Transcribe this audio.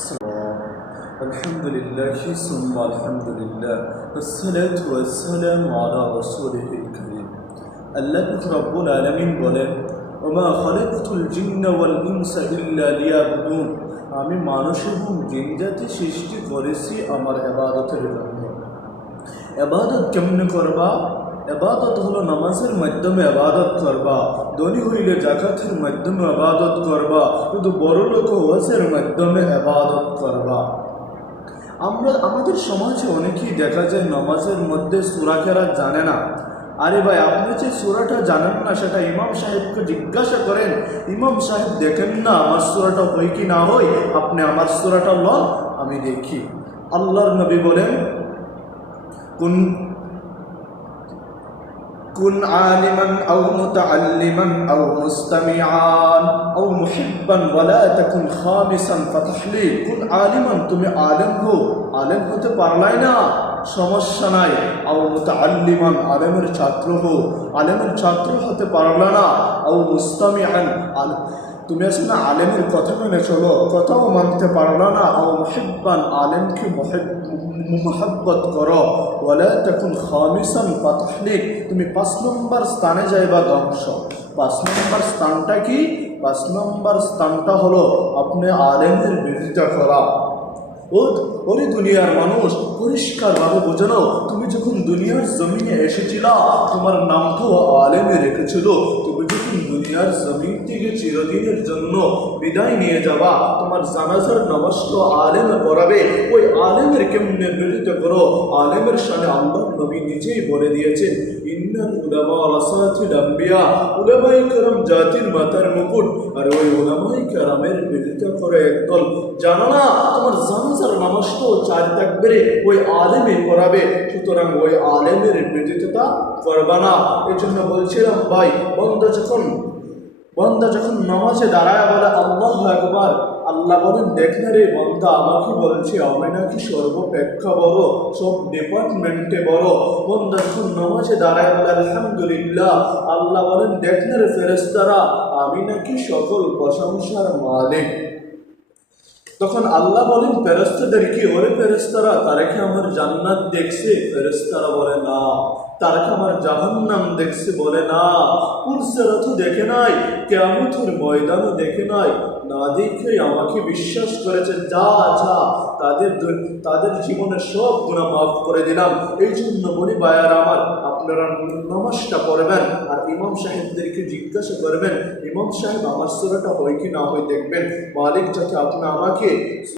الحمد لله ثم الحمد لله والصلاة والسلام على رسوله الكريم আল্লাহ রব্বুল আলামিন বলেন ওমা খলাকতুল জিন্না ওয়াল ইনসা ইল্লা লিয়াবুদুন আমি মানুষ এবং জিন জাতি সৃষ্টি করেছি আমার ইবাদতের জন্য। ইবাদত কেমনে করবা? ইবাদত হলো নামাজের মাধ্যমে ইবাদত করবা, ধনী হইলে যাকাতের মাধ্যমে ইবাদত করবা, কিন্তু বড় লোক ওয়াজের মাধ্যমে ইবাদত করবা। আমাদের সমাজে অনেকেই দেখা যায় নামাজের মধ্যে সূরা কেরাত জানে না। আরে ভাই, আপনি যে সূরাটা জানেন না সেটা ইমাম সাহেবকে জিজ্ঞাসা করেন। ইমাম সাহেব দেখেন না আমার সূরাটা হয় কি না হয়, আপনি আমার সূরাটা লন, আমি দেখি। আল্লাহর নবী বলেন কুন আলিমান আও মুতাআল্লিমান আও মুস্তামিআন আও মুহিব্বান ওয়ালা তাকুন খামিসান ফাতাহলি। কুন আলিমান, তুমি আলেম হো, আলেম হতে পারলাই না সমস্যা নাই। আও মুতাআল্লিমান, আলেমের ছাত্র হো, আলেমের ছাত্র হতে পারলা না। আও মুস্তামিআন, তুমি আসলে আলেমের কথা মেনে চলো, কথাও মানতে পারলা না। আও মুহিব্বান, আলেমকে মুহাব্বত করো। ওয়ালা তাকুন খামিসান ফাতাহলিক, তুমি 5 নম্বর স্থানে যাইবা ধ্বংস। 5 নম্বর স্থানটা কি? 5 নম্বর স্থানটা হলো আপনি আলেমের বিরোধিতা করা। ওরে দুনিয়ার মানুষ, পরিষ্কারভাবে বোঝো, তুমি যখন দুনিয়ার জমিনে এসেছিলা তোমার নাম তো আলেমে রেখেছিল। তুমি যখন দুনিয়ার জমিন থেকে চিরদিনের জন্য বিদায় নিয়ে যাবা, তোমার জানাজার নামাজ তো আলেমে পড়াবে। ওই আলেমের কেমনে বিরোধিতা করো? আলেমের সাথে আল্লাহ নবী নিজেই বলে দিয়েছেন ইন্নাল উলামা ওয়ারাসাতুল আম্বিয়া, উলামায়ে কেরাম জাতির মাথার মুকুট। আর ওই উলামায়ে কেরামের বিরোধিতা করে একদল, জানো না তোমার জানাজার নামাজ তো 4 তাকবীরে ওই আলেমই পড়াবে, সুতরাং ওই আলেমের বিরোধিতা করবা না। এই জন্য বলছিলাম ভাই, বন্দা যখন নামাজে দাঁড়ায় বলে আল্লাহু আকবার, আল্লাহ বলেন দেখ না রে বন্দা, আমাকে বলছে আমি নাকি সর্বপেক্ষা বড়, সব ডিপার্টমেন্টে বড়। বন্দা যখন নামাজে দাঁড়ায় বলে আলহামদুলিল্লাহ, আল্লাহ বলেন দেখ না রে ফেরেশতারা, আমি নাকি সকল প্রশংসার মালিক। তখন আল্লাহ বলেন ফেরেশতাদের কি, ওরে ফেরেশতারা, তারা কি আমার জান্নাত দেখছে? ফেরেশতারা বলে না। তারা কি আমার জাহান্নাম দেখছে? বলে না। পুরসিরাত দেখে নাই, কিয়ামতের ময়দানও দেখে নাই, না দেখে আমাকে বিশ্বাস করেছে, যা তাদের জীবনের সব গুনাহ মাফ করে দিলাম। এই জন্য বলি ভাইয়ারা আমার, আপনারা নামাজটা পড়বেন আর ইমাম সাহেবদেরকে জিজ্ঞাসা করবেন, ইমাম সাহেব আমার সূরাটা হয় কি না হয় দেখবেন, মালিক যাতে আপনি আমাকে